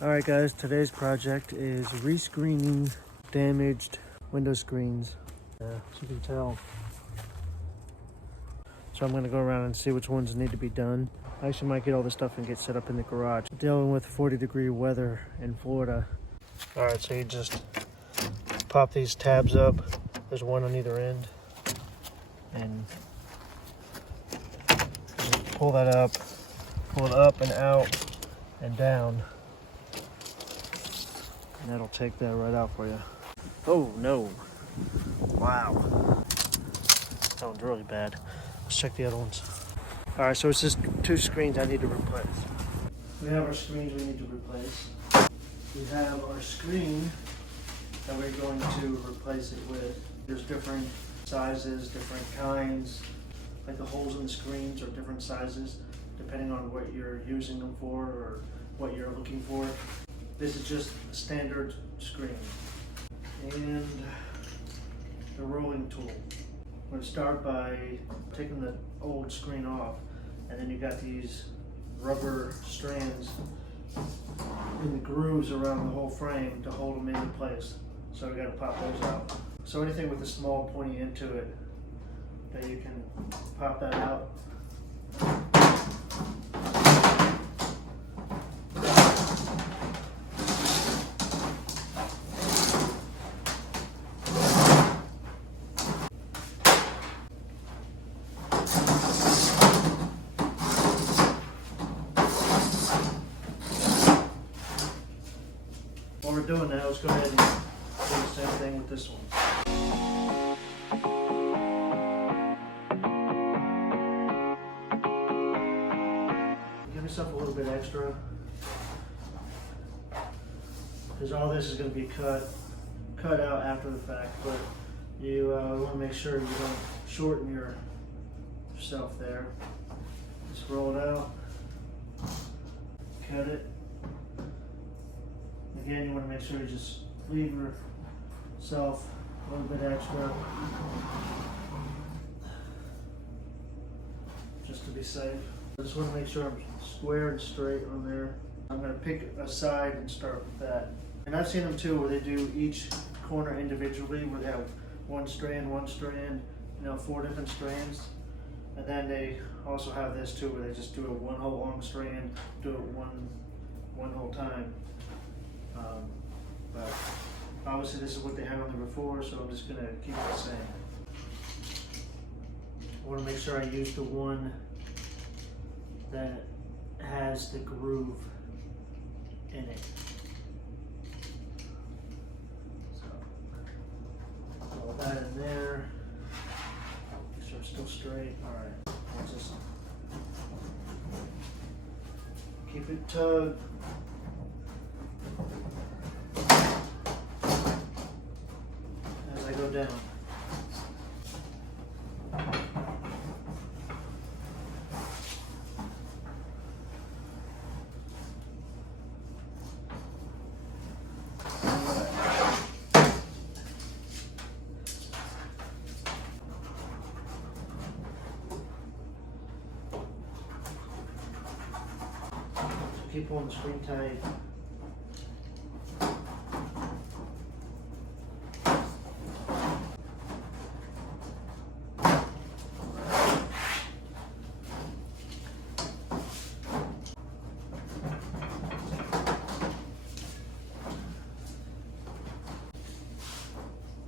Alright guys, today's project is rescreening damaged window screens. As you can tell. So I'm going to go around and see which ones need to be done. I actually might get all this stuff and get set up in the garage. Dealing with 40-degree weather in Florida. Alright, so you just pop these tabs up. There's one on either end. And pull that up. Pull it up and out and down. And that'll take that right out for you. Oh no. Wow. That one's really bad. Let's check the other ones. Alright, so it's just two screens I need to replace. We have our screens we need to replace. We have our screen that we're going to replace it with. There's different sizes, different kinds. Like the holes in the screens are different sizes depending on what you're using them for or what you're looking for. This is just a standard screen. And the rolling tool. I'm going to start by taking the old screen off, and then you got these rubber strands in the grooves around the whole frame to hold them into place. So we got to pop those out. So anything with a small pointy end to it, that you can pop that out. While we're doing that, let's go ahead and do the same thing with this one. Give yourself a little bit extra, because all this is going to be cut out after the fact, but you want to make sure you don't shorten yourself there. Just roll it out, cut it. Again, you want to make sure you just leave yourself a little bit extra, just to be safe. I just want to make sure I'm square and straight on there. I'm going to pick a side and start with that. And I've seen them too where they do each corner individually, where they have one strand, 4 different strands. And then they also have this too, where they just do it one whole long strand, do it one whole time. But obviously this is what they had on there before, so I'm just going to keep it the same. I want to make sure I use the one that has the groove in it. So, roll that in there. Make sure it's still straight. Alright, I'll just keep it tugged. As I go down. Keep pulling the screen tight.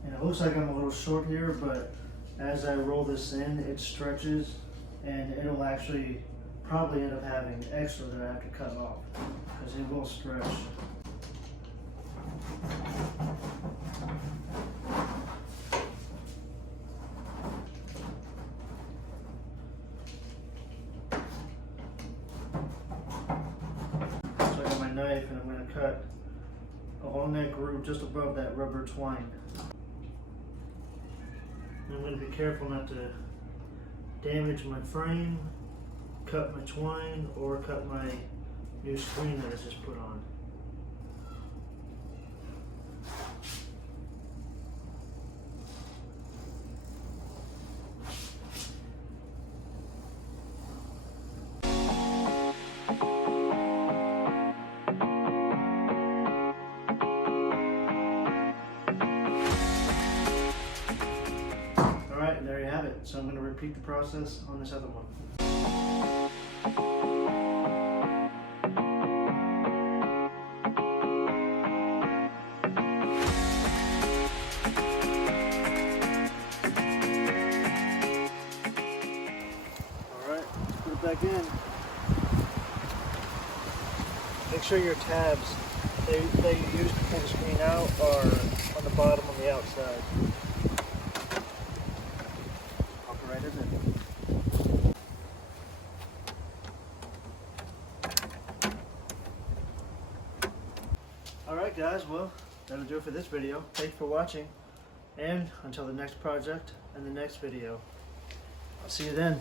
And it looks like I'm a little short here, but as I roll this in, it stretches and it'll actually probably end up having extra that I have to cut off, because it will stretch. So I got my knife and I'm going to cut along that groove just above that rubber twine. And I'm going to be careful not to damage my frame, cut my twine, or cut my new screen that I just put on. So I'm going to repeat the process on this other one. Alright, let's put it back in. Make sure your tabs they use to pull the screen out are on the bottom on the outside. Pop it right in there. Alright guys, well, that'll do it for this video. Thanks for watching, and until the next project and the next video, I'll see you then.